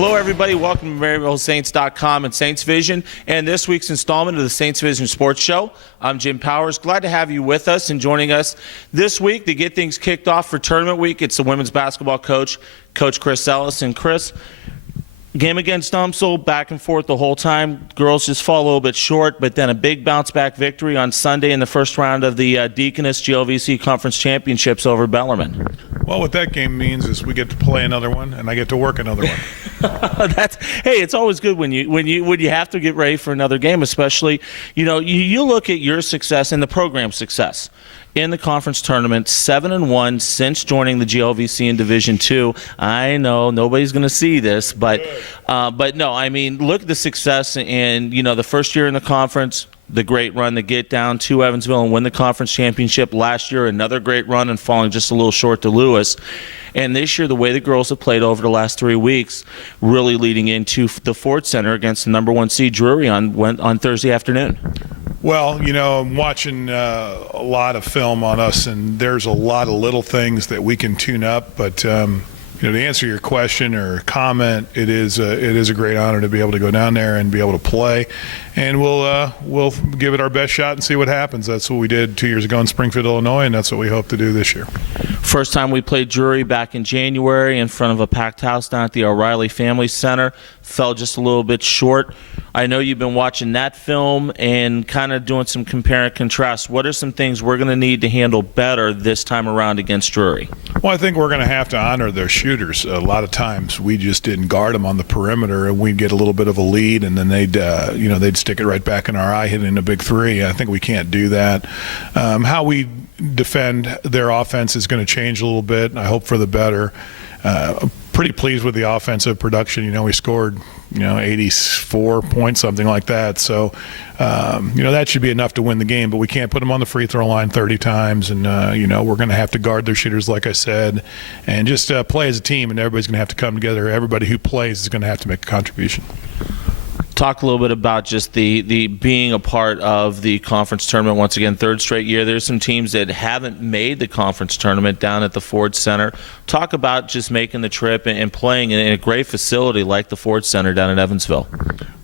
Hello, everybody. Welcome to MaryvilleSaints.com and Saints Vision, and this week's installment of the Saints Vision Sports Show. I'm Jim Powers. Glad to have you with us and joining us this week to get things kicked off for tournament week. It's the women's basketball coach, Coach Chris Ellis. And Chris, game against Umsel, back and forth the whole time. Girls just fall a little bit short, but then a big bounce-back victory on Sunday in the first round of the Deaconess GLVC Conference Championships over Bellarmine. Well, what that game means is we get to play another one, and I get to work another one. Hey, it's always good when you have to get ready for another game, especially, you look at your success and the program's success in the conference tournament, 7-1 since joining the GLVC in Division II. I know nobody's going to see this, but no, I mean, look at the success and the first year in the conference, the great run to get down to Evansville and win the conference championship. Last year, another great run and falling just a little short to Lewis. And this year, the way the girls have played over the last 3 weeks, really leading into the Ford Center against the number 1 seed Drury on Thursday afternoon. Well, I'm watching a lot of film on us, and there's a lot of little things that we can tune up. But to answer your question or comment, it is a great honor to be able to go down there and be able to play, and we'll give it our best shot and see what happens. That's what we did 2 years ago in Springfield, Illinois, and that's what we hope to do this year. First time we played Drury back in January in front of a packed house down at the O'Reilly Family Center. Fell just a little bit short. I know you've been watching that film and kind of doing some compare and contrast. What are some things we're going to need to handle better this time around against Drury? Well, I think we're going to have to honor their shooters. A lot of times we just didn't guard them on the perimeter, and we'd get a little bit of a lead, and then they'd stick it right back in our eye, hitting a big three. I think we can't do that. How we defend their offense is going to change a little bit, and I hope for the better. Pretty pleased with the offensive production. We scored 84 points, something like that. So that should be enough to win the game, but we can't put them on the free throw line 30 times, and we're going to have to guard their shooters, like I said, and just play as a team, and everybody's going to have to come together. Everybody who plays is going to have to make a contribution. Talk a little bit about just the being a part of the conference tournament. Once again, third straight year. There's some teams that haven't made the conference tournament down at the Ford Center. Talk about just making the trip and playing in a great facility like the Ford Center down in Evansville.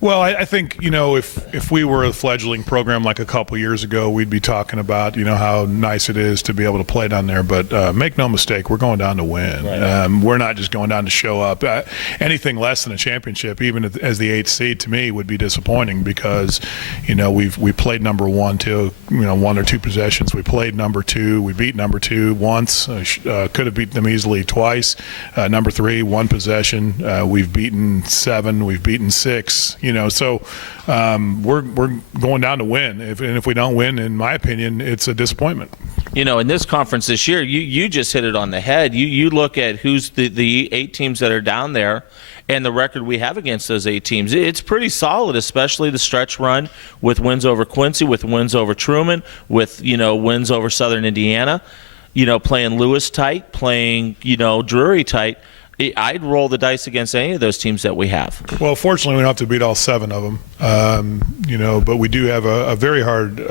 Well, I think, if we were a fledgling program like a couple years ago, we'd be talking about, how nice it is to be able to play down there. But make no mistake, we're going down to win. Right. We're not just going down to show up. Anything less than a championship, even as the 8th seed, to me, would be disappointing because, we played number 1 too, 1 or 2 possessions. We played number 2. We beat number 2 once. Could have beaten them easily twice. Number 3, 1 possession. We've beaten 7. We've beaten 6. So we're going down to win. If we don't win, in my opinion, it's a disappointment. In this conference this year, you just hit it on the head. You look at who's the 8 teams that are down there and the record we have against those 8 teams. It's pretty solid, especially the stretch run with wins over Quincy, with wins over Truman, with, wins over Southern Indiana, playing Lewis tight, playing, Drury tight. I'd roll the dice against any of those teams that we have. Well, fortunately, we don't have to beat all 7 of them, but we do have a very hard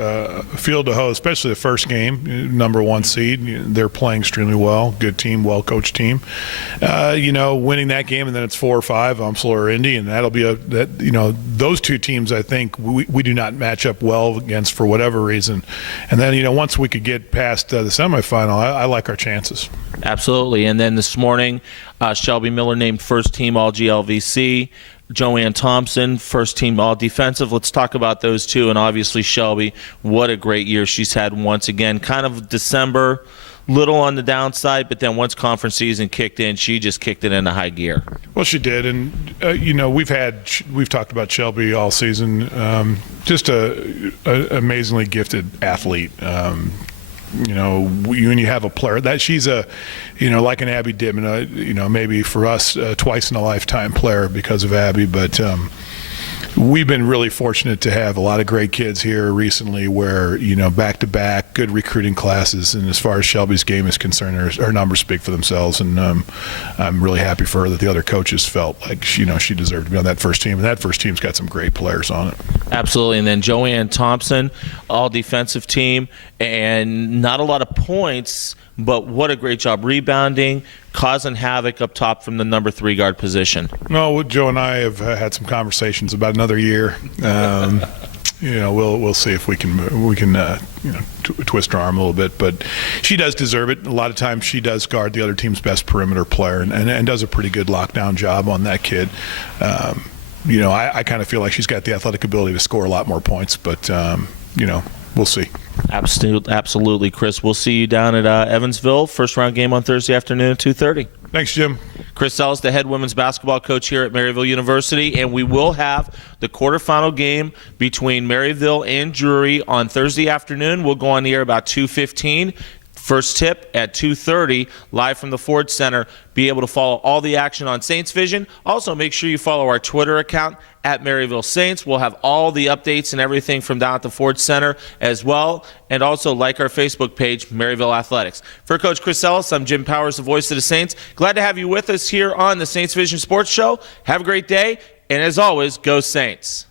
field to host, especially the first game, number 1 seed. They're playing extremely well, good team, well-coached team. Winning that game, and then it's 4 or 5, Umsel or Indy, and that'll be those 2 teams, I think, we do not match up well against for whatever reason. And then, once we could get past the semifinal, I like our chances. Absolutely. And then this morning, Shelby Miller named first team all GLVC. Joanne Thompson, first team all defensive. Let's talk about those 2. And obviously Shelby, what a great year she's had once again. Kind of December, little on the downside, but then once conference season kicked in, she just kicked it into high gear. Well, she did. And, we've talked about Shelby all season. Just a amazingly gifted athlete. When you have a player that she's like an Abby Dittman, maybe for us twice in a lifetime player because of Abby, but we've been really fortunate to have a lot of great kids here recently where, back-to-back, good recruiting classes. And as far as Shelby's game is concerned, her numbers speak for themselves. And I'm really happy for her that the other coaches felt like, she deserved to be on that first team. And that first team's got some great players on it. Absolutely. And then Joanne Thompson, all defensive team, and not a lot of points, but what a great job rebounding, causing havoc up top from the number 3 guard position. No, Joe and I have had some conversations about another year. We'll see if we can twist her arm a little bit, but she does deserve it. A lot of times she does guard the other team's best perimeter player and does a pretty good lockdown job on that kid. I kind of feel like she's got the athletic ability to score a lot more points, but we'll see. Absolutely, Chris. We'll see you down at Evansville. First round game on Thursday afternoon at 2:30. Thanks, Jim. Chris Ellis, the head women's basketball coach here at Maryville University, and we will have the quarterfinal game between Maryville and Drury on Thursday afternoon. We'll go on the air about 2:15. First tip at 2:30, live from the Ford Center. Be able to follow all the action on Saints Vision. Also, make sure you follow our Twitter account at Maryville Saints. We'll have all the updates and everything from down at the Ford Center as well. And also like our Facebook page, Maryville Athletics. For Coach Chris Ellis, I'm Jim Powers, the voice of the Saints. Glad to have you with us here on the Saints Vision Sports Show. Have a great day. And as always, go Saints.